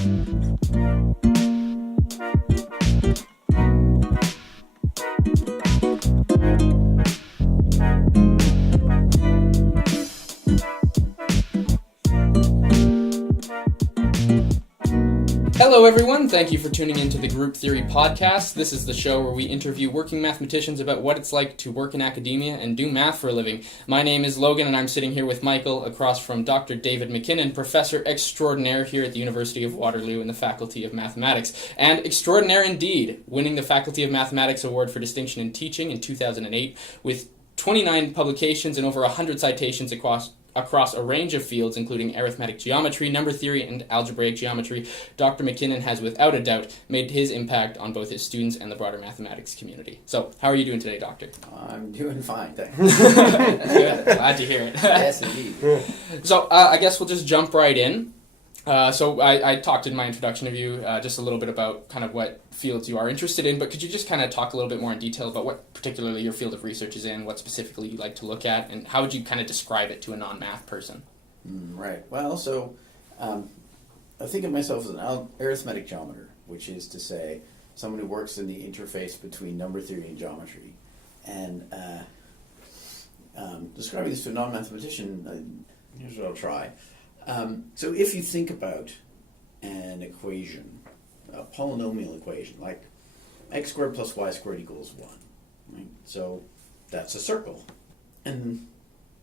Hello everyone, thank you for tuning into the Group Theory Podcast. This is the show where we interview working mathematicians about what it's like to work in academia and do math for a living. My name is Logan and I'm sitting here with Michael across from Dr. David McKinnon, Professor Extraordinaire here at the University of Waterloo in the Faculty of Mathematics. And extraordinaire indeed, winning the Faculty of Mathematics Award for Distinction in Teaching in 2008 with 29 publications and over 100 citations across a range of fields, including arithmetic geometry, number theory, and algebraic geometry. Dr. McKinnon has, without a doubt, made his impact on both his students and the broader mathematics community. So, how are you doing today, Doctor? I'm doing fine, thanks. Good. Glad to hear it. Yes, indeed. So, I guess we'll just jump right in. So I talked in my introduction of you just a little bit about kind of what fields you are interested in, but could you just kind of talk a little bit more in detail about what particularly your field of research is in, what specifically you like to look at, and how would you kind of describe it to a non-math person? Right. Well, so I think of myself as an arithmetic geometer, which is to say someone who works in the interface between number theory and geometry. And describing this to a non-mathematician, here's what I'll try. So if you think about an equation, a polynomial equation, like x squared plus y squared equals 1, right? So that's a circle, and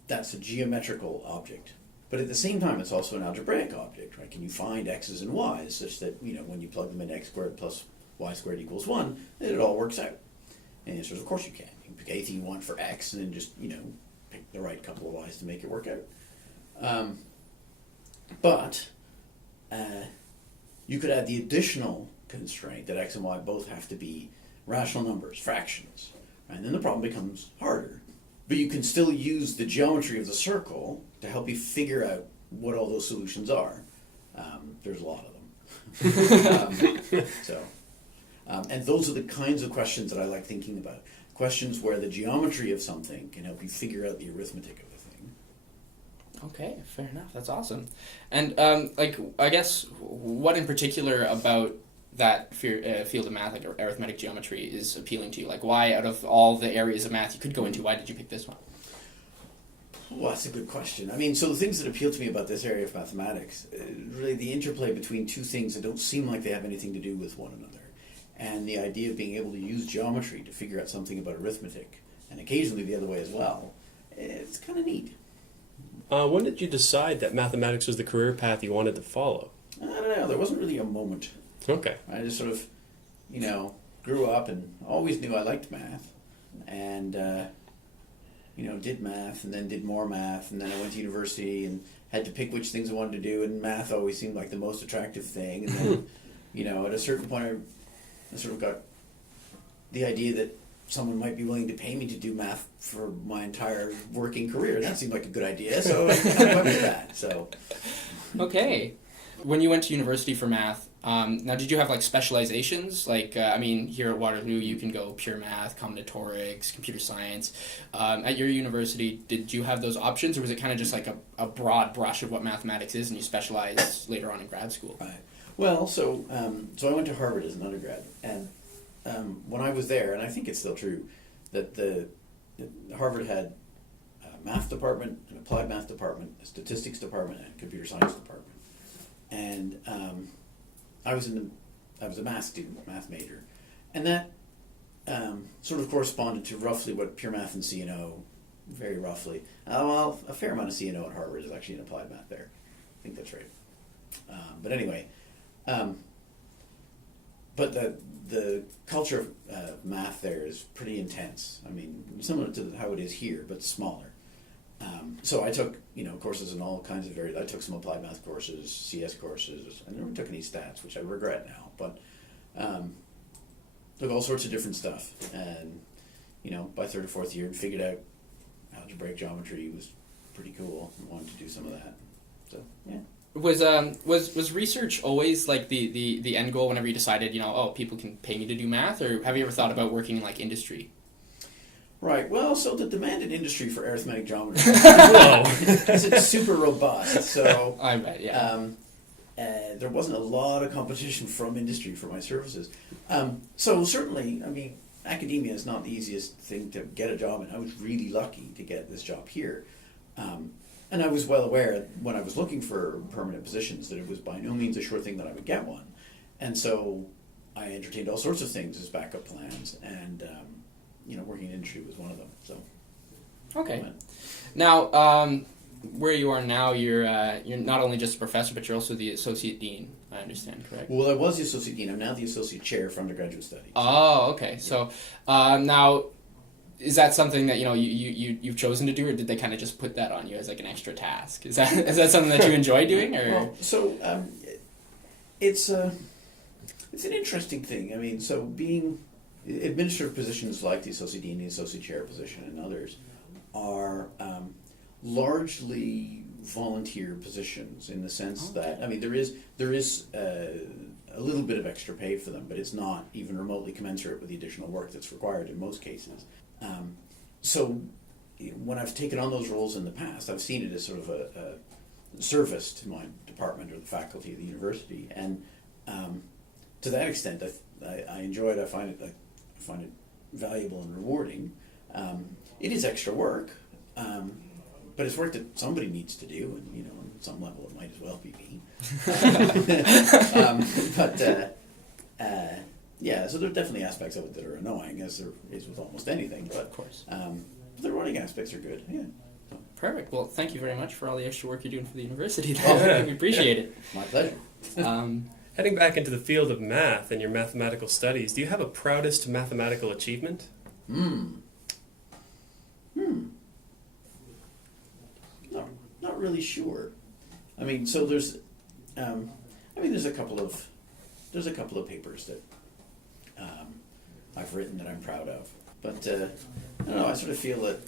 that's a geometrical object. But at the same time, it's also an algebraic object, right? Can you find x's and y's such that, when you plug them in, x squared plus y squared equals 1, then it all works out? And the answer is, of course you can. You can pick anything you want for x, and then just, pick the right couple of y's to make it work out. But you could add the additional constraint that x and y both have to be rational numbers, fractions, right? And then the problem becomes harder. But you can still use the geometry of the circle to help you figure out what all those solutions are. There's a lot of them. And those are the kinds of questions that I like thinking about. Questions where the geometry of something can help you figure out the arithmetic of the thing. Okay, fair enough. That's awesome. And, I guess, what in particular about that field of math, like arithmetic geometry, is appealing to you? Like, why, out of all the areas of math you could go into, why did you pick this one? Well, that's a good question. So the things that appeal to me about this area of mathematics, really the interplay between two things that don't seem like they have anything to do with one another, and the idea of being able to use geometry to figure out something about arithmetic, and occasionally the other way as well, it's kind of neat. When did you decide that mathematics was the career path you wanted to follow? I don't know. There wasn't really a moment. Okay. I just sort of, grew up and always knew I liked math. And, did math and then did more math. And then I went to university and had to pick which things I wanted to do. And math always seemed like the most attractive thing. And then, at a certain point, I sort of got the idea that someone might be willing to pay me to do math for my entire working career. That seemed like a good idea, so I kind of went with that. So, okay. When you went to university for math, now did you have specializations? Here at Waterloo, you can go pure math, combinatorics, computer science. At your university, did you have those options, or was it kind of just like a broad brush of what mathematics is, and you specialized later on in grad school? Right. Well, so I went to Harvard as an undergrad, and when I was there, and I think it's still true, that Harvard had a math department, an applied math department, a statistics department, and a computer science department. And I was a math student, math major, and that sort of corresponded to roughly what pure math and C&O, very roughly. A fair amount of C&O at Harvard is actually in applied math there. I think that's right. But anyway. But the culture of math there is pretty intense. Similar to how it is here, but smaller. So I took, courses in all kinds of areas. I took some applied math courses, CS courses. I never took any stats, which I regret now. But took all sorts of different stuff. And, by third or fourth year, figured out algebraic geometry was pretty cool. I wanted to do some of that. So, yeah. Was research always the end goal whenever you decided, people can pay me to do math, or have you ever thought about working in industry? Right. Well, so the demand in industry for arithmetic geometry is super robust. So I bet, yeah. there wasn't a lot of competition from industry for my services. So certainly, I mean, academia is not the easiest thing to get a job in. I was really lucky to get this job here. And I was well aware when I was looking for permanent positions that it was by no means a sure thing that I would get one. And so I entertained all sorts of things as backup plans, and working in industry was one of them. So okay. Now, where you are now, you're not only just a professor, but you're also the associate dean. I understand, correct? Well, I was the associate dean. I'm now the associate chair for undergraduate studies. Oh, okay. Yeah. So now, is that something that you've chosen to do, or did they kind of just put that on you as like an extra task? Is that something that you enjoy doing, or? Well, so it's an interesting thing. I mean, so being administrative positions like the associate dean, the associate chair position, and others are largely volunteer positions in the sense that, I mean, there is a little bit of extra pay for them, but it's not even remotely commensurate with the additional work that's required in most cases. So when I've taken on those roles in the past, I've seen it as sort of a service to my department or the faculty of the university, and to that extent, I enjoy it. I find it valuable and rewarding. It is extra work, but it's work that somebody needs to do, and on some level, it might as well be me. Yeah, so there are definitely aspects of it that are annoying, as there is with almost anything. But of course, the rewarding aspects are good. Yeah. Perfect. Well, thank you very much for all the extra work you're doing for the university. We appreciate it. My pleasure. Heading back into the field of math and your mathematical studies, do you have a proudest mathematical achievement? Not really sure. I mean, so there's a couple of papers that I've written that I'm proud of, but I don't know. I sort of feel that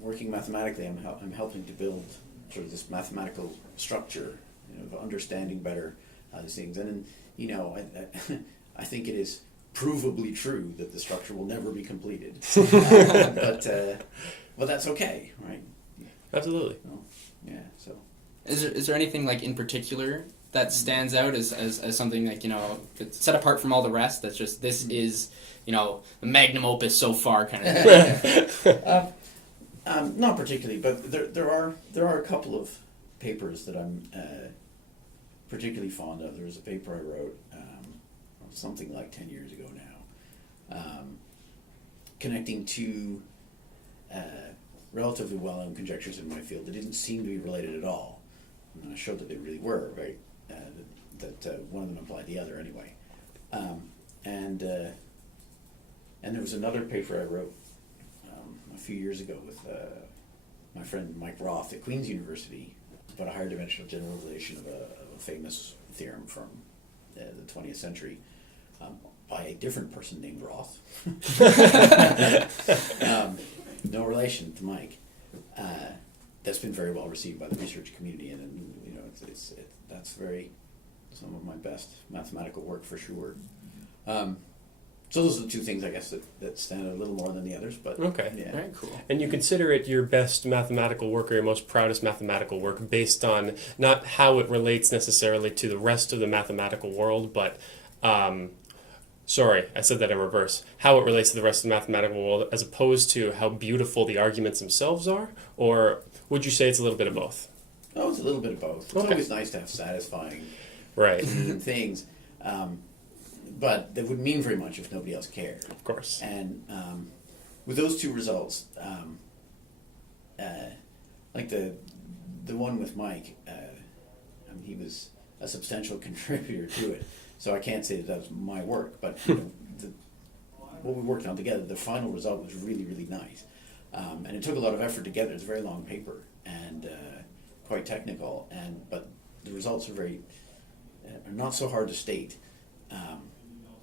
working mathematically, I'm helping to build sort of this mathematical structure, of understanding better these things, and I think it is provably true that the structure will never be completed, but that's okay, right? Absolutely. Yeah. So, is there anything like in particular that stands out as something like that's set apart from all the rest? That's just this is the magnum opus so far kind of thing. Not particularly, but there are a couple of papers that I'm particularly fond of. There was a paper I wrote something like 10 years ago now, connecting two relatively well-known conjectures in my field that didn't seem to be related at all. And I showed that they really were, right? That one of them implied the other anyway. And there was another paper I wrote a few years ago with my friend Mike Roth at Queen's University about a higher dimensional generalization of a famous theorem from the 20th century by a different person named Roth. No relation to Mike. That's been very well received by the research community, and that's some of my best mathematical work for sure. So those are the two things, I guess, that stand out a little more than the others. But okay, yeah. Very cool. And you consider it your best mathematical work or your most proudest mathematical work based on not how it relates necessarily to the rest of the mathematical world, but sorry, I said that in reverse. How it relates to the rest of the mathematical world as opposed to how beautiful the arguments themselves are? Or would you say it's a little bit of both? Oh, it's a little bit of both. It's always nice to have satisfying things. But that wouldn't mean very much if nobody else cared. Of course. And with those two results, like the one with Mike, he was a substantial contributor to it. So I can't say that was my work, but what we worked on together, the final result was really, really nice. And it took a lot of effort together. It's a very long paper and quite technical, but the results are not so hard to state.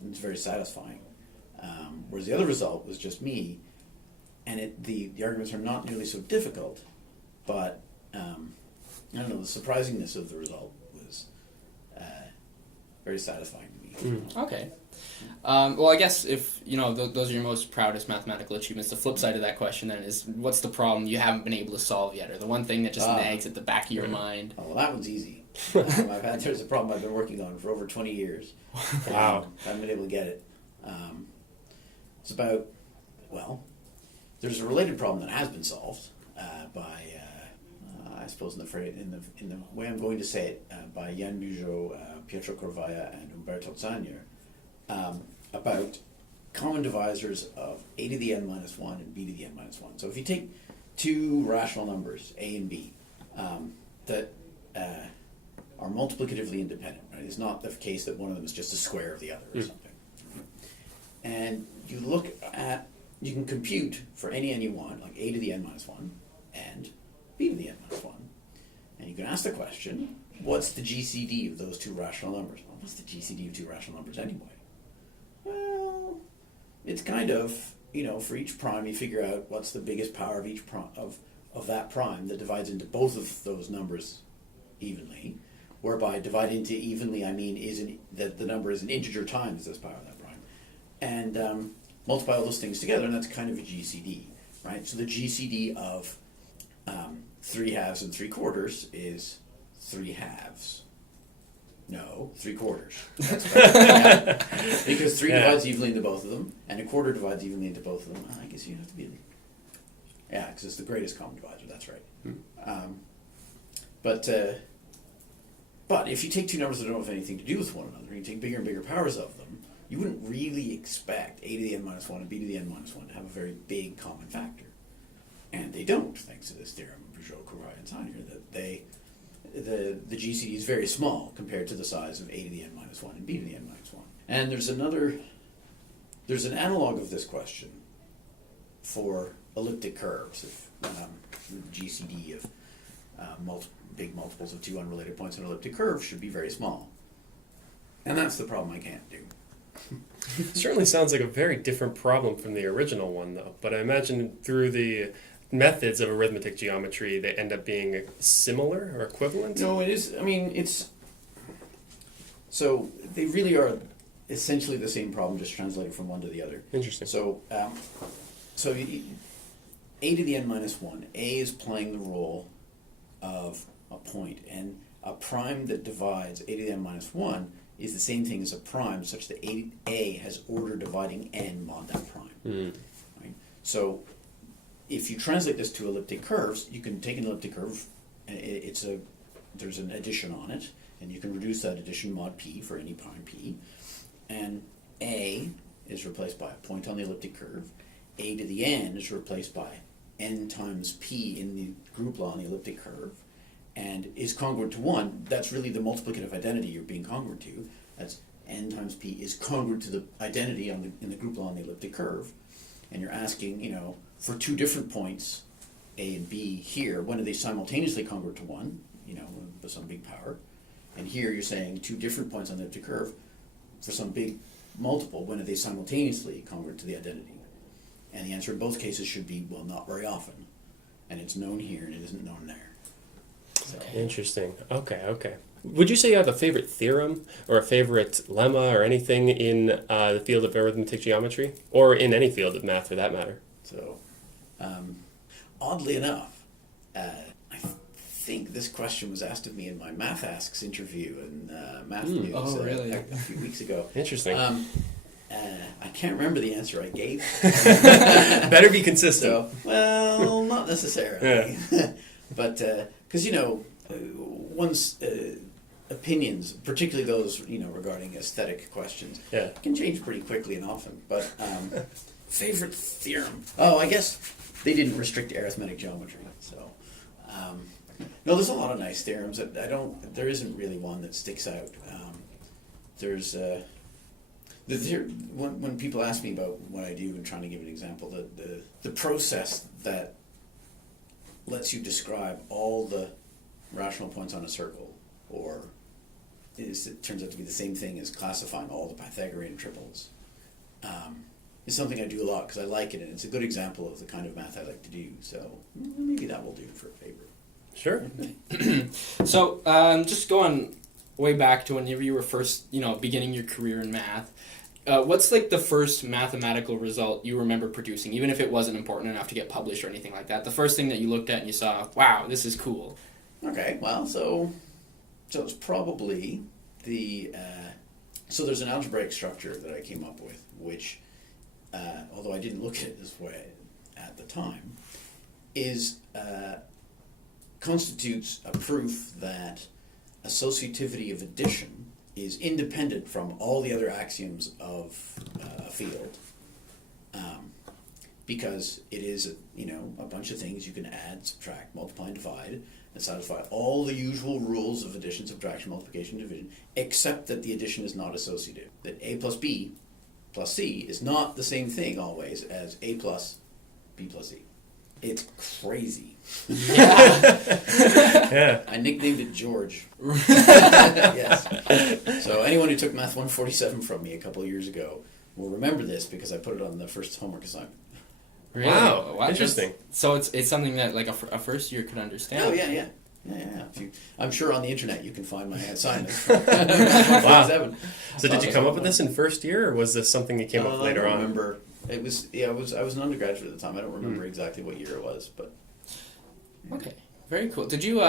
It's very satisfying. Whereas the other result was just me, and the arguments are not nearly so difficult, but I don't know, the surprisingness of the result was very satisfying to me. Okay. Well, I guess if those are your most proudest mathematical achievements, the flip side of that question then is, what's the problem you haven't been able to solve yet, or the one thing that just nags at the back of your mind? Oh, well, that one's easy. There's a problem I've been working on for over 20 years. Wow. I haven't been able to get it. It's about, well, there's a related problem that has been solved by, I suppose in the way I'm going to say it, by Jan Bujo, Pietro Corvaia, and Umberto Zagner, about common divisors of a to the n minus 1 and b to the n minus 1. So if you take two rational numbers, a and b, that are multiplicatively independent, right? It's not the case that one of them is just a square of the other or something. And you look at, you can compute for any n you want, like a to the n minus 1 and b to the n minus 1. And you can ask the question, what's the GCD of those two rational numbers? Well, what's the GCD of two rational numbers anyway? Well, it's kind of, for each prime you figure out what's the biggest power of each prime, of that prime that divides into both of those numbers evenly, whereby divide into evenly I mean that the number is an integer times this power of that prime. And multiply all those things together, and that's kind of a GCD, right? So the GCD of 3 halves and 3/4 is 3 halves. No, 3/4. That's right. Yeah. Because 3 divides evenly into both of them, and 1/4 divides evenly into both of them. I guess you have to be... Yeah, because it's the greatest common divisor, that's right. But if you take two numbers that don't have anything to do with one another, and you take bigger and bigger powers of them, you wouldn't really expect a to the n minus 1 and b to the n minus 1 to have a very big common factor. And they don't, thanks to this theorem of Peugeot, Corvaia, and Zagner, that the GCD is very small compared to the size of a to the n minus 1 and b to the n minus 1. And there's an analog of this question for elliptic curves. If GCD of big multiples of two unrelated points on an elliptic curve should be very small. And that's the problem I can't do. It certainly sounds like a very different problem from the original one, though. But I imagine through the methods of arithmetic geometry, they end up being similar or equivalent? No, it is. I mean, it's... So they really are essentially the same problem, just translated from one to the other. Interesting. So, a to the n minus 1, a is playing the role of a point, and a prime that divides a to the n minus 1 is the same thing as a prime, such that a has order dividing n mod that prime. Right? So if you translate this to elliptic curves, you can take an elliptic curve, there's an addition on it, and you can reduce that addition mod p for any prime p, and a is replaced by a point on the elliptic curve, a to the n is replaced by n times p in the group law on the elliptic curve, and is congruent to 1. That's really the multiplicative identity you're being congruent to. That's n times p is congruent to the identity in the group law on the elliptic curve. And you're asking, for two different points, a and b here, when are they simultaneously congruent to 1, with some big power? And here you're saying two different points on the elliptic curve, for some big multiple, when are they simultaneously congruent to the identity? And the answer in both cases should be, well, not very often. And it's known here and it isn't known there. So. Interesting. Okay. Would you say you have a favorite theorem or a favorite lemma or anything in the field of arithmetic geometry? Or in any field of math, for that matter? So, oddly enough, I think this question was asked of me in my Math Asks interview in Math News a few weeks ago. Interesting. I can't remember the answer I gave. Better be consistent. So, well, not necessarily. Yeah. But, because, one's opinions, particularly those, regarding aesthetic questions, can change pretty quickly and often. But favorite theorem? Oh, I guess they didn't restrict arithmetic geometry. So, no, there's a lot of nice theorems. There isn't really one that sticks out. There's... when people ask me about what I do and trying to give an example, the process that lets you describe all the rational points on a circle, or it turns out to be the same thing as classifying all the Pythagorean triples, is something I do a lot because I like it, and it's a good example of the kind of math I like to do. So maybe that will do for a favorite. Sure. So just going way back to whenever you were first, beginning your career in math, what's like the first mathematical result you remember producing, even if it wasn't important enough to get published or anything like that? The first thing that you looked at and you saw, wow, this is cool. Okay, well, so So it's probably the... so there's an algebraic structure that I came up with, which, although I didn't look at it this way at the time, constitutes a proof that associativity of addition is independent from all the other axioms of a field, because it is, a bunch of things you can add, subtract, multiply, and divide, and satisfy all the usual rules of addition, subtraction, multiplication, division, except that the addition is not associative. That A plus B plus C is not the same thing always as A plus B plus C. It's crazy. Yeah. I nicknamed it George. Yes. So anyone who took Math 147 from me a couple of years ago will remember this because I put it on the first homework assignment. Really? Wow, interesting. So it's something that like a first year could understand. Oh, yeah. I'm sure on the internet you can find my assignments. Wow. So did you come up with this in first year, or was this something you came up later on? I don't remember. It was, I was an undergraduate at the time. I don't remember exactly what year it was, but... Okay, very cool. Did you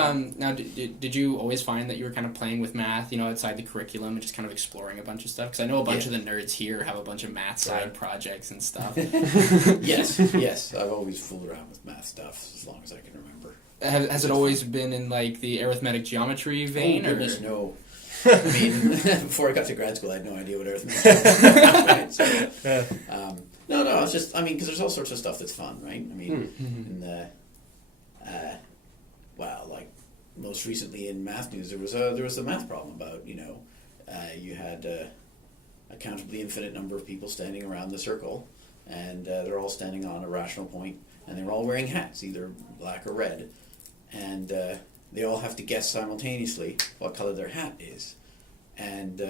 did you always find that you were kind of playing with math, outside the curriculum and just kind of exploring a bunch of stuff? Because I know a bunch of the nerds here have a bunch of math side projects and stuff. Yes. I've always fooled around with math stuff as long as I can remember. Has it always been in like the arithmetic geometry vein? Oh, goodness, no. I mean, before I got to grad school, I had no idea what arithmetic was. Right? So, no, it's just, because there's all sorts of stuff that's fun, right? I mean, in the... like most recently in math news, there was a math problem about you had a countably infinite number of people standing around the circle, and they're all standing on a rational point, and they're all wearing hats, either black or red, and they all have to guess simultaneously what color their hat is, and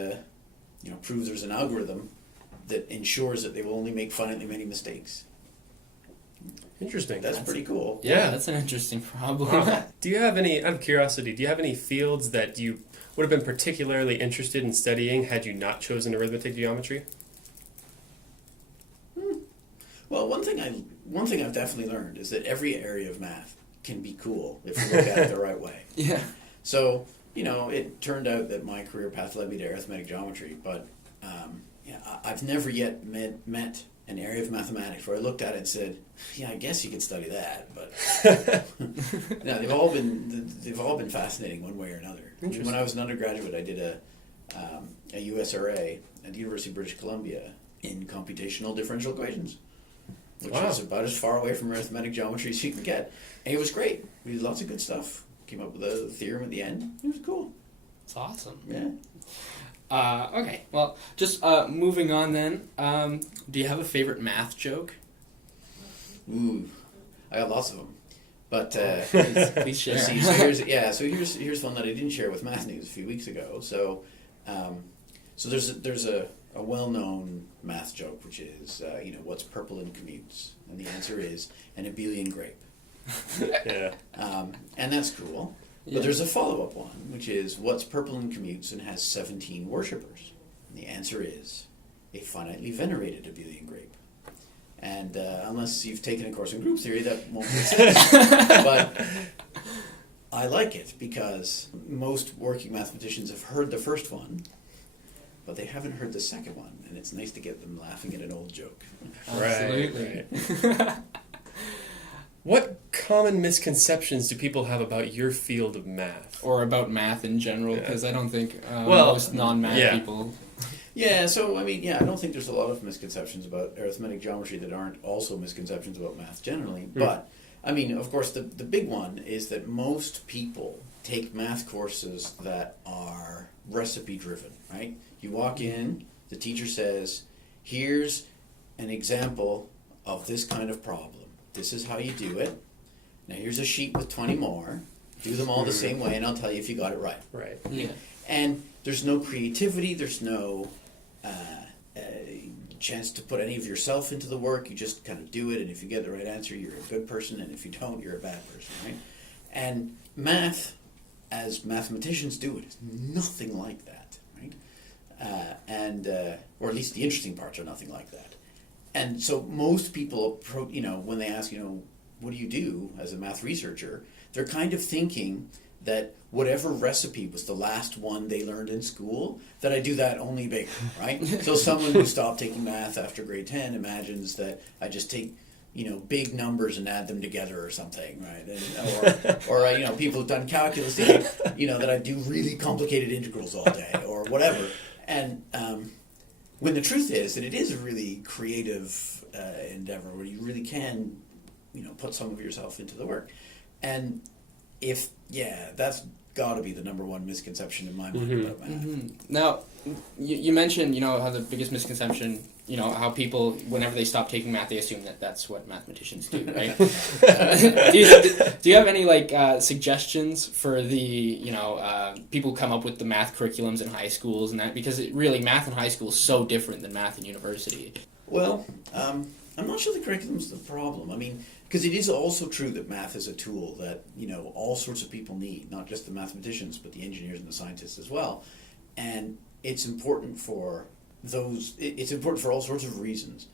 proves there's an algorithm that ensures that they will only make finitely many mistakes. Interesting. That's pretty cool. Yeah, that's an interesting problem. Do you have any, out of curiosity, do you have any fields that you would have been particularly interested in studying had you not chosen arithmetic geometry? Well, one thing I've definitely learned is that every area of math can be cool if you look at it the right way. Yeah. So, it turned out that my career path led me to arithmetic geometry, but I've never yet met an area of mathematics where I looked at it and said, "Yeah, I guess you could study that." But no, they've all been fascinating one way or another. When I was an undergraduate, I did a USRA at the University of British Columbia in computational differential equations, which is about as far away from arithmetic geometry as you can get. And it was great. We did lots of good stuff. Came up with a theorem at the end. It was cool. It's awesome. Yeah. Okay, well, just moving on then. Do you have a favorite math joke? Ooh, I got lots of them. But please share. So here's one that I didn't share with Math News a few weeks ago. So there's a well-known math joke, which is what's purple in commutes, and the answer is an abelian grape. Yeah. And that's cool. Yeah. But there's a follow-up one, which is what's purple in commutes and has 17 worshippers? And the answer is a finitely venerated abelian grape. And unless you've taken a course in group theory, that won't make sense. But I like it because most working mathematicians have heard the first one, but they haven't heard the second one, and it's nice to get them laughing at an old joke. Absolutely. Right. What common misconceptions do people have about your field of math? Or about math in general, because I don't think Well, most non-math people... Yeah, so, I don't think there's a lot of misconceptions about arithmetic geometry that aren't also misconceptions about math generally. But, of course, the big one is that most people take math courses that are recipe-driven, right? You walk in, the teacher says, here's an example of this kind of problem. This is how you do it. Now here's a sheet with 20 more. Do them all the same way, and I'll tell you if you got it right. Right. Yeah. And there's no creativity. There's no chance to put any of yourself into the work. You just kind of do it, and if you get the right answer, you're a good person, and if you don't, you're a bad person, right? And math, as mathematicians do it, is nothing like that, right? Or at least the interesting parts are nothing like that. And so most people, when they ask, what do you do as a math researcher, they're kind of thinking that whatever recipe was the last one they learned in school, that I do that only bigger, right? So someone who stopped taking math after grade 10 imagines that I just take, big numbers and add them together or something, right? And, or people who've done calculus, they think, that I do really complicated integrals all day or whatever. And when the truth is that it is a really creative endeavor where you really can, put some of yourself into the work. And that's got to be the number one misconception in my mind about math. Mm-hmm. Now, you mentioned, how the biggest misconception, how people, whenever they stop taking math, they assume that that's what mathematicians do, right? Do you have any, suggestions for the, people who come up with the math curriculums in high schools and that? Because math in high school is so different than math in university. Well, I'm not sure the curriculum's the problem. I mean, because it is also true that math is a tool that, all sorts of people need, not just the mathematicians, but the engineers and the scientists as well. And it's important for all sorts of reasons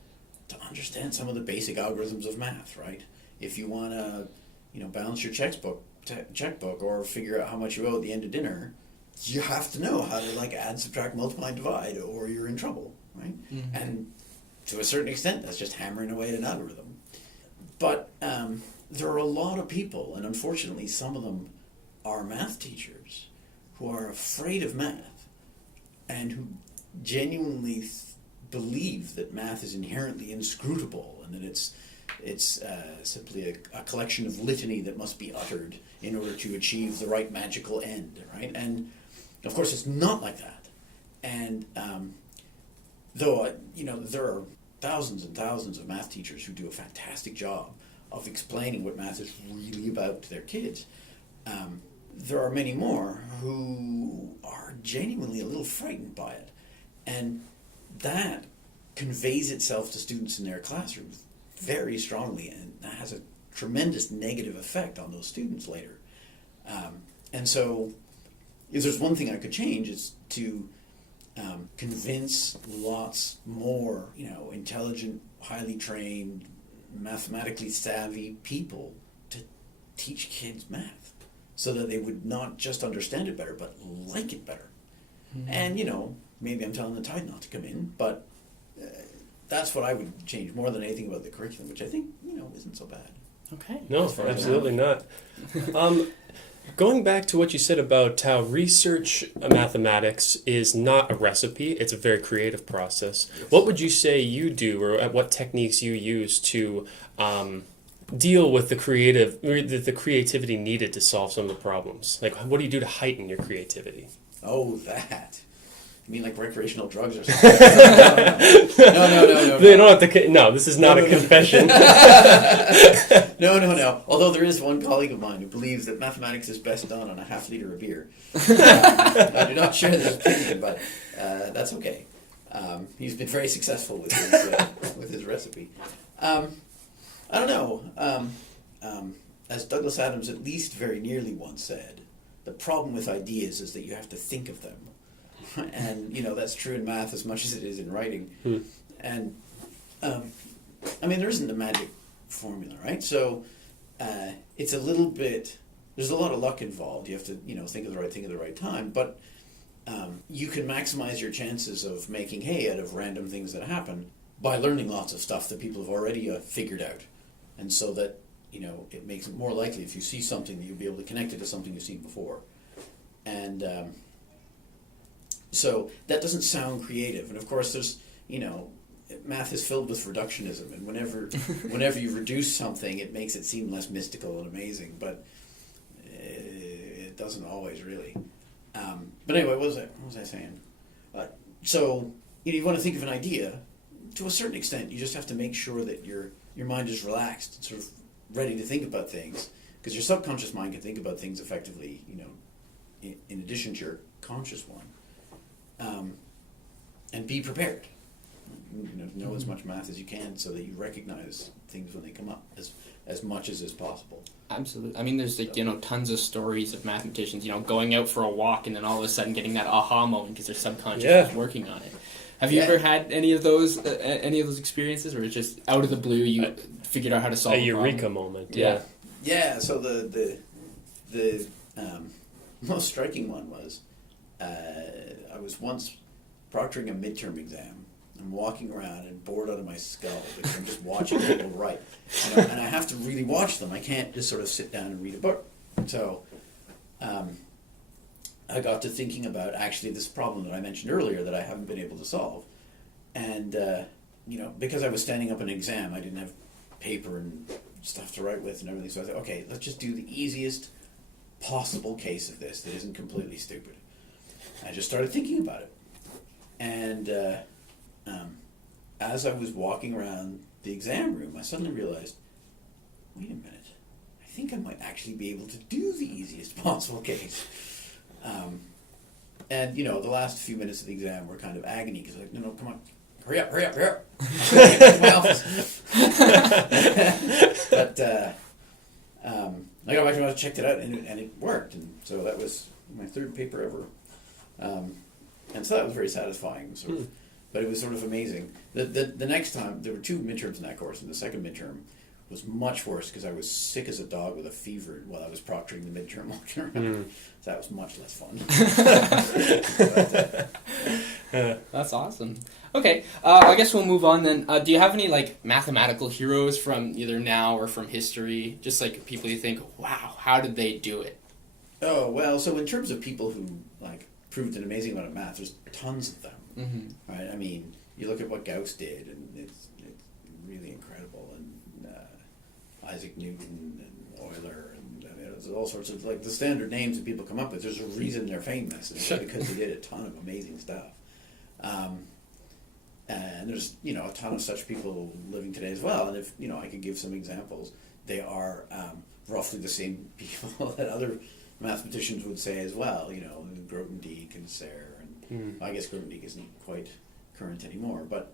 to understand some of the basic algorithms of math, right? If you want to, balance your checkbook or figure out how much you owe at the end of dinner, you have to know how to add, subtract, multiply, and divide, or you're in trouble, right? Mm-hmm. And to a certain extent, that's just hammering away at an algorithm. But there are a lot of people, and unfortunately some of them are math teachers, who are afraid of math and who genuinely believe that math is inherently inscrutable and that it's simply a collection of litany that must be uttered in order to achieve the right magical end, right? And of course it's not like that. And though there are thousands and thousands of math teachers who do a fantastic job of explaining what math is really about to their kids, there are many more who are genuinely a little frightened by it. And that conveys itself to students in their classrooms very strongly, and that has a tremendous negative effect on those students later. And so if there's one thing I could change, is to convince lots more, intelligent, highly trained, mathematically savvy people to teach kids math, so that they would not just understand it better, but like it better. Mm-hmm. And, maybe I'm telling the tide not to come in, but that's what I would change more than anything about the curriculum, which I think, isn't so bad. Okay. No, absolutely not. Going back to what you said about how research mathematics is not a recipe, it's a very creative process. Yes. What would you say you do, or what techniques you use to deal with the creativity needed to solve some of the problems? What do you do to heighten your creativity? Oh, that. You mean like recreational drugs or something? No. They don't have to. No, this is not a confession. No. Although there is one colleague of mine who believes that mathematics is best done on a half-liter of beer. I do not share this opinion, but that's okay. He's been very successful with his recipe. I don't know. As Douglas Adams at least very nearly once said, the problem with ideas is that you have to think of them. And, that's true in math as much as it is in writing. And, there isn't a magic formula, right? So it's a little bit, there's a lot of luck involved. You have to, think of the right thing at the right time. But you can maximize your chances of making hay out of random things that happen by learning lots of stuff that people have already figured out. And so that, it makes it more likely if you see something that you'll be able to connect it to something you've seen before. And so that doesn't sound creative. And of course there's, math is filled with reductionism, and whenever you reduce something, it makes it seem less mystical and amazing, but it doesn't always really. But anyway, what was I saying? So you want to think of an idea. To a certain extent, you just have to make sure that your mind is relaxed and sort of ready to think about things, because your subconscious mind can think about things effectively, in addition to your conscious one. And be prepared. Know as much math as you can so that you recognize things when they come up as much as is possible. Absolutely. There's tons of stories of mathematicians, going out for a walk and then all of a sudden getting that aha moment because their subconscious is working on it. Have you ever had any of those experiences where it's just out of the blue you figured out how to solve a a eureka problem? moment? Yeah. So the most striking one was I was once proctoring a midterm exam. I'm walking around and bored out of my skull because I'm just watching people write. And I have to really watch them. I can't just sort of sit down and read a book. So I got to thinking about actually this problem that I mentioned earlier that I haven't been able to solve. And, because I was standing up an exam, I didn't have paper and stuff to write with and everything. So I thought, okay, let's just do the easiest possible case of this that isn't completely stupid. I just started thinking about it. And as I was walking around the exam room, I suddenly realized, wait a minute, I think I might actually be able to do the easiest possible case. And, the last few minutes of the exam were kind of agony, because like, no, come on, hurry up. Get to my office. But I got back to it, checked it out, and it worked. And so that was my third paper ever. And so that was very satisfying, sort of. But it was sort of amazing. The next time, there were 2 midterms in that course, and the second midterm was much worse because I was sick as a dog with a fever while I was proctoring the midterm walking around. So that was much less fun. That's awesome. Okay, I guess we'll move on then. Do you have any mathematical heroes from either now or from history? Just people you think, wow, how did they do it? Oh, well, so in terms of people who proved an amazing amount of math, there's tons of them. Mm-hmm. Right? I mean, you look at what Gauss did, and it's really incredible. And Isaac Newton and Euler, and there's all sorts of the standard names that people come up with. There's a reason they're famous. It's because they did a ton of amazing stuff. And there's a ton of such people living today as well. And if I could give some examples, they are roughly the same people that other mathematicians would say as well. Grothendieck and Serre, and I guess Grothendieck isn't quite current anymore. But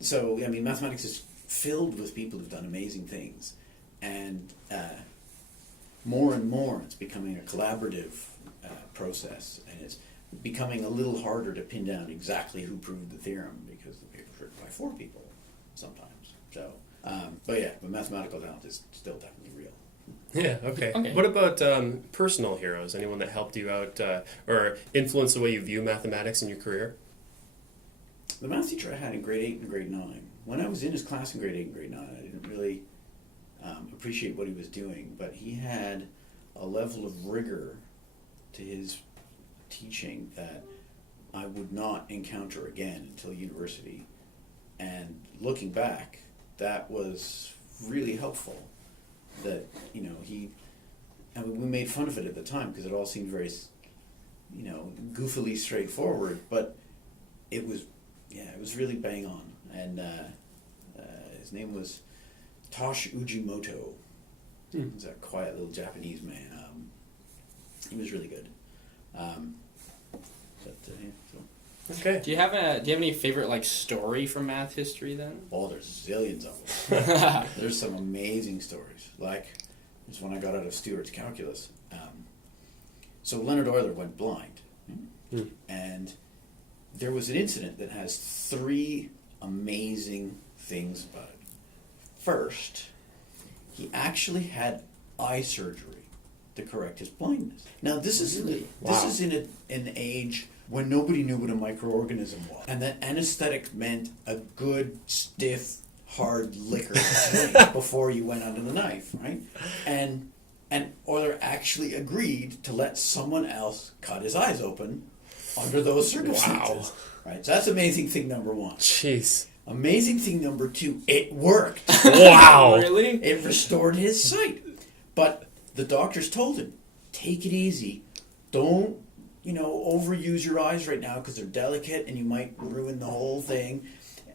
so I mean, mathematics is filled with people who've done amazing things, and more and more it's becoming a collaborative process, and it's becoming a little harder to pin down exactly who proved the theorem because the paper's written by 4 people sometimes. So, but mathematical talent is still definitely real. Yeah, okay. What about personal heroes? Anyone that helped you out or influenced the way you view mathematics in your career? The math teacher I had in grade 8 and grade 9, when I was in his class in grade 8 and grade 9, I didn't really appreciate what he was doing, but he had a level of rigor to his teaching that I would not encounter again until university. And looking back, that was really helpful. That, we made fun of it at the time because it all seemed very, goofily straightforward, but it was really bang on. And his name was Tosh Ujimoto. He was a quiet little Japanese man. He was really good. Okay. Do you have any favorite story from math history then? Oh, there's zillions of them. There's some amazing stories. There's one I got out of Stewart's calculus. So Leonard Euler went blind, and there was an incident that has 3 amazing things about it. First, he actually had eye surgery to correct his blindness. Now this is in an age when nobody knew what a microorganism was, and that anesthetic meant a good, stiff, hard liquor to drink before you went under the knife, right? And Euler actually agreed to let someone else cut his eyes open under those circumstances. Wow. Right? So that's amazing thing number 1. Jeez. Amazing thing number 2, it worked. Wow. Really? It restored his sight. But the doctors told him, take it easy. Don't, overuse your eyes right now because they're delicate and you might ruin the whole thing.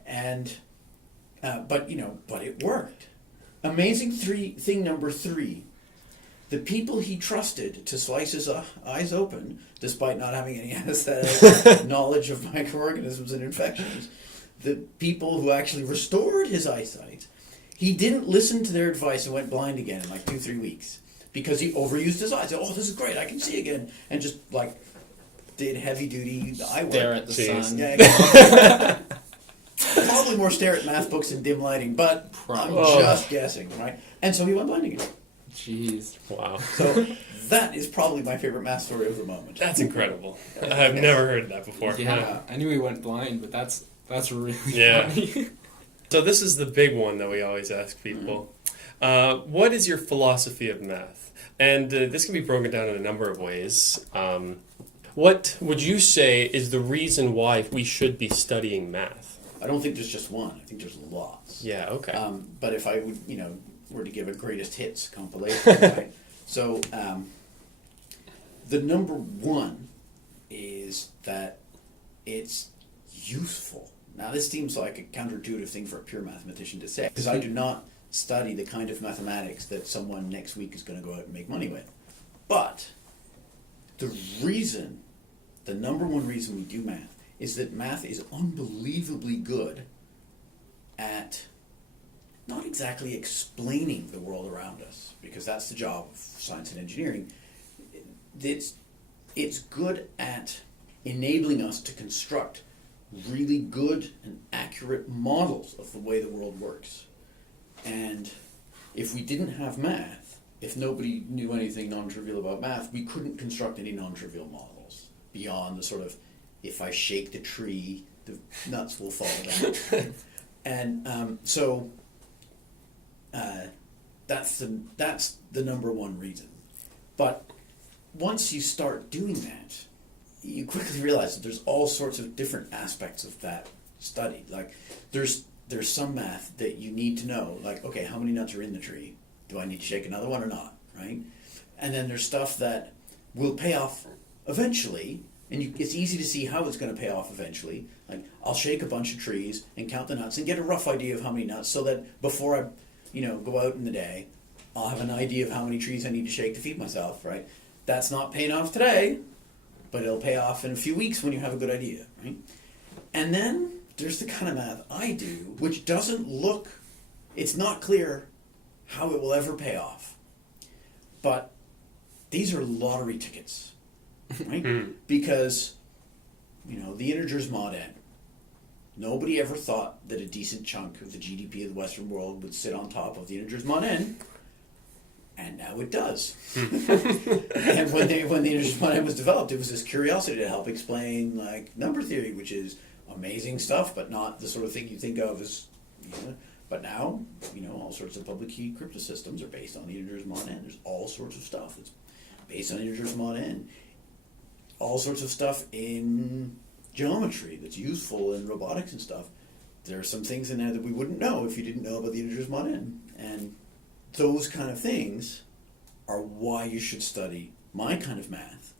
And, but it worked. Amazing thing number 3. The people he trusted to slice his eyes open, despite not having any anesthetic knowledge of microorganisms and infections, the people who actually restored his eyesight, he didn't listen to their advice and went blind again in 2-3 weeks because he overused his eyes. Oh, this is great, I can see again, and just did heavy duty eye work. Stare at the sun. Yeah, exactly. Probably more stare at math books in dim lighting, but I'm just guessing, right? And so he went blind again. Jeez. Wow. So that is probably my favorite math story of the moment. That's incredible. I've never heard that before. Yeah, I knew he went blind, but that's really Yeah. funny. So this is the big one that we always ask people. What is your philosophy of math? And this can be broken down in a number of ways. What would you say is the reason why we should be studying math? I don't think there's just one. I think there's lots. Yeah, okay. But if I would, were to give a greatest hits compilation, right? So the number one is that it's useful. Now, this seems like a counterintuitive thing for a pure mathematician to say, because I do not study the kind of mathematics that someone next week is going to go out and make money with. But the number one reason we do math is that math is unbelievably good at not exactly explaining the world around us, because that's the job of science and engineering. It's good at enabling us to construct really good and accurate models of the way the world works. And if we didn't have math, if nobody knew anything non-trivial about math, we couldn't construct any non-trivial models beyond the sort of, if I shake the tree, the nuts will fall down. And so that's the number one reason. But once you start doing that, you quickly realize that there's all sorts of different aspects of that study. Like, there's some math that you need to know, like, okay, how many nuts are in the tree? Do I need to shake another one or not, right? And then there's stuff that will pay off eventually, and it's easy to see how it's going to pay off eventually. Like, I'll shake a bunch of trees and count the nuts and get a rough idea of how many nuts, so that before I, go out in the day, I'll have an idea of how many trees I need to shake to feed myself, right? That's not paying off today, but it'll pay off in a few weeks when you have a good idea, right? And then there's the kind of math I do, which doesn't look, it's not clear how it will ever pay off. But these are lottery tickets, right? Because, the integers mod n. Nobody ever thought that a decent chunk of the GDP of the Western world would sit on top of the integers mod n. And now it does. And when the integers mod n was developed, it was this curiosity to help explain, like, number theory, which is amazing stuff, but not the sort of thing you think of as, but now, all sorts of public key crypto systems are based on the integers mod n. There's all sorts of stuff that's based on integers mod n. All sorts of stuff in geometry that's useful in robotics and stuff. There are some things in there that we wouldn't know if you didn't know about the integers mod n. And those kind of things are why you should study my kind of math.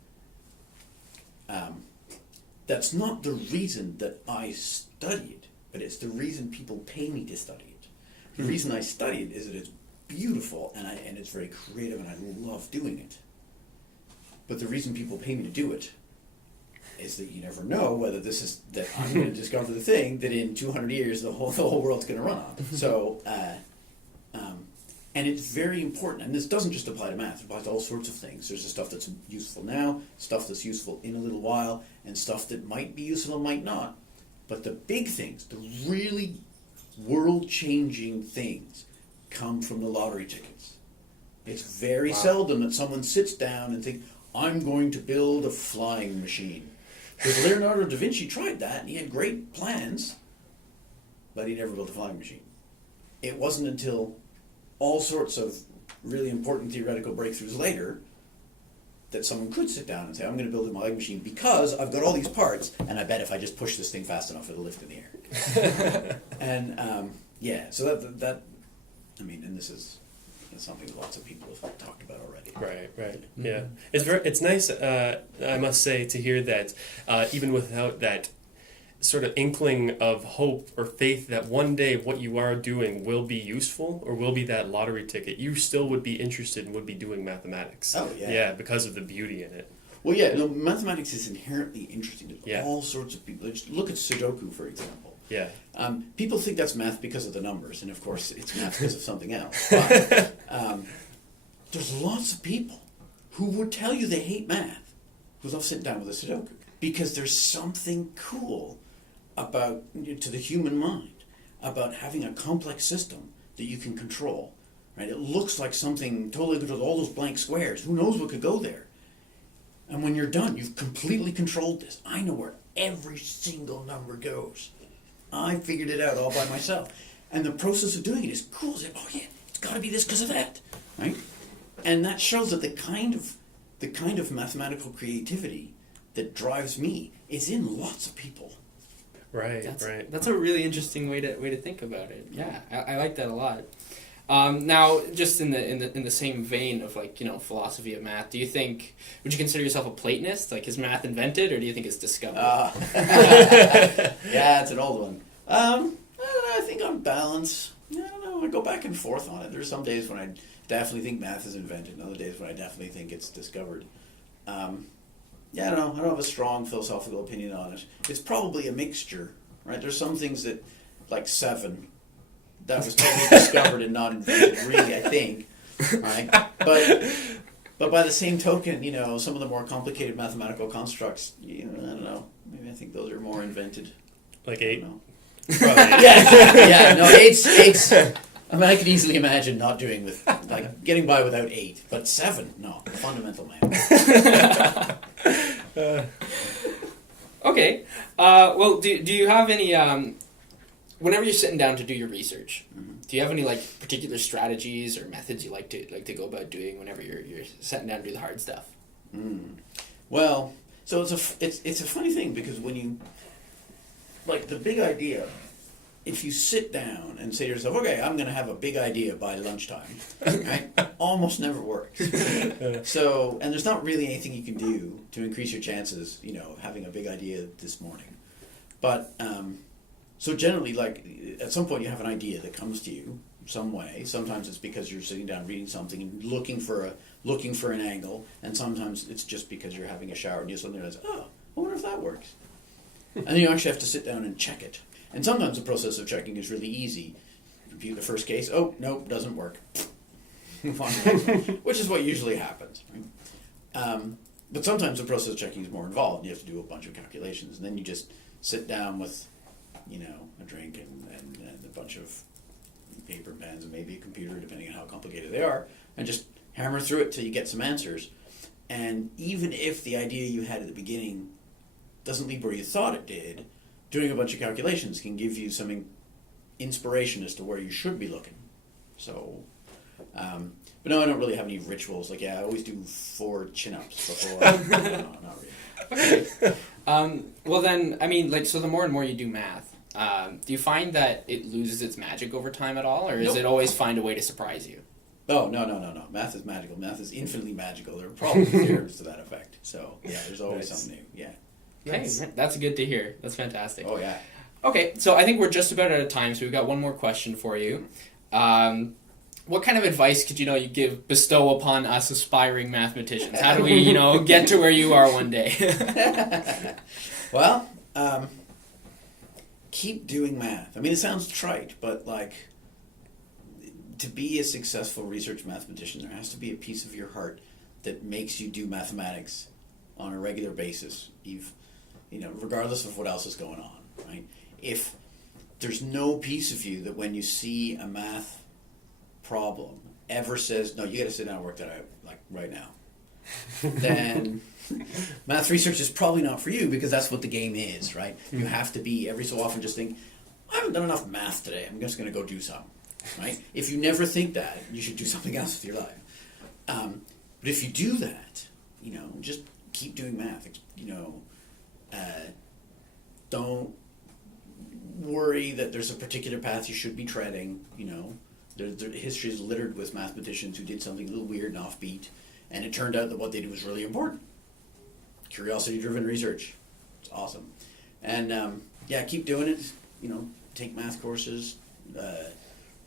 That's not the reason that I study it, but it's the reason people pay me to study it. The reason I study it is that it's beautiful and it's very creative and I love doing it. But the reason people pay me to do it is that you never know whether that I'm going to discover the thing that in 200 years the whole world's going to run on. So, and it's very important, and this doesn't just apply to math, it applies to all sorts of things. There's the stuff that's useful now, stuff that's useful in a little while, and stuff that might be useful and might not. But the big things, the really world-changing things, come from the lottery tickets. It's very seldom that someone sits down and thinks, I'm going to build a flying machine. Because Leonardo da Vinci tried that, and he had great plans, but he never built a flying machine. It wasn't until all sorts of really important theoretical breakthroughs later that someone could sit down and say, I'm going to build a flying machine because I've got all these parts, and I bet if I just push this thing fast enough, it'll lift in the air. And, so that and this is something that lots of people have talked about already. Right. Yeah. It's nice, I must say, to hear that even without that sort of inkling of hope or faith that one day what you are doing will be useful or will be that lottery ticket, you still would be interested and would be doing mathematics. Oh, yeah. Yeah, because of the beauty in it. Well, yeah, mathematics is inherently interesting to all sorts of people. Just look at Sudoku, for example. Yeah. People think that's math because of the numbers, and of course it's math because of something else. But there's lots of people who would tell you they hate math who love sitting down with a Sudoku because there's something cool about, to the human mind, about having a complex system that you can control right? It looks like something totally good with all those blank squares. Who knows what could go there? And when you're done, you've completely controlled this. I know where every single number goes. I figured it out all by myself. And the process of doing it is cool. It's like, oh yeah, it's got to be this because of that, right? And that shows that the kind of mathematical creativity that drives me is in lots of people. Right. That's a really interesting way to think about it. Yeah, I like that a lot. Now, just in the same vein of philosophy of math, would you consider yourself a Platonist? Like, is math invented, or do you think it's discovered? Yeah, it's an old one. I don't know, I think on balance, I don't know, I go back and forth on it. There's some days when I definitely think math is invented, and other days when I definitely think it's discovered. Yeah, I don't have a strong philosophical opinion on it. It's probably a mixture, right? There's some things that, like 7, that was totally discovered and not invented, really, I think, right? But by the same token, some of the more complicated mathematical constructs, I don't know. Maybe I think those are more invented. Like 8? Yeah, no, 8's. I mean, I could easily imagine not doing getting by without 8, but 7, no, fundamental man. Okay. Well, do you have any? Whenever you're sitting down to do your research, do you have any particular strategies or methods you like to go about doing whenever you're sitting down to do the hard stuff? Well, so it's a funny thing because when you the big idea. If you sit down and say to yourself, okay, I'm going to have a big idea by lunchtime, right? Almost never works. So, and there's not really anything you can do to increase your chances, having a big idea this morning. But, so generally, at some point you have an idea that comes to you some way. Sometimes it's because you're sitting down reading something and looking for an angle, and sometimes it's just because you're having a shower and you suddenly realize, oh, I wonder if that works. And then you actually have to sit down and check it. And sometimes the process of checking is really easy. Compute the first case. Oh, nope, doesn't work. Move on to the next one, which is what usually happens. Right? But sometimes the process of checking is more involved. You have to do a bunch of calculations. And then you just sit down with, a drink and a bunch of paper and pens and maybe a computer, depending on how complicated they are, and just hammer through it till you get some answers. And even if the idea you had at the beginning doesn't lead where you thought it did, doing a bunch of calculations can give you some inspiration as to where you should be looking. So, but no, I don't really have any rituals. I always do 4 chin-ups before. No, not really. Okay. Well then, I mean, so the more and more you do math, do you find that it loses its magic over time at all, or does it always find a way to surprise you? Oh, no. Math is magical. Math is infinitely magical. There are probably theorems to that effect. So, yeah, there's always something new. Yeah. Okay, nice. That's good to hear. That's fantastic. Oh, yeah. Okay, so I think we're just about out of time, so we've got one more question for you. What kind of advice could you bestow upon us aspiring mathematicians? How do we, get to where you are one day? Well, keep doing math. I mean, it sounds trite, but to be a successful research mathematician, there has to be a piece of your heart that makes you do mathematics on a regular basis, regardless of what else is going on, right? If there's no piece of you that when you see a math problem ever says, no, you got to sit down and work that out, right now, then math research is probably not for you, because that's what the game is, right? Mm-hmm. You have to be, every so often, just think, I haven't done enough math today, I'm just going to go do some, right? If you never think that, you should do something else with your life. But if you do that, just keep doing math, don't worry that there's a particular path you should be treading, history is littered with mathematicians who did something a little weird and offbeat, and it turned out that what they did was really important. Curiosity-driven research. It's awesome. And, keep doing it, take math courses,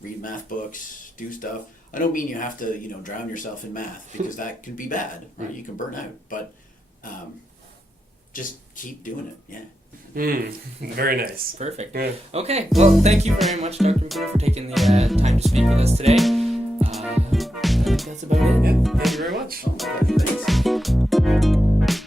read math books, do stuff. I don't mean you have to, drown yourself in math, because that can be bad, right? You can burn out, but just keep doing it, yeah. Very nice. Perfect. Yeah. Okay, well, thank you very much, Dr. McKinnon, for taking the time to speak with us today. I think that's about it. Yeah, thank you very much. Oh, thanks.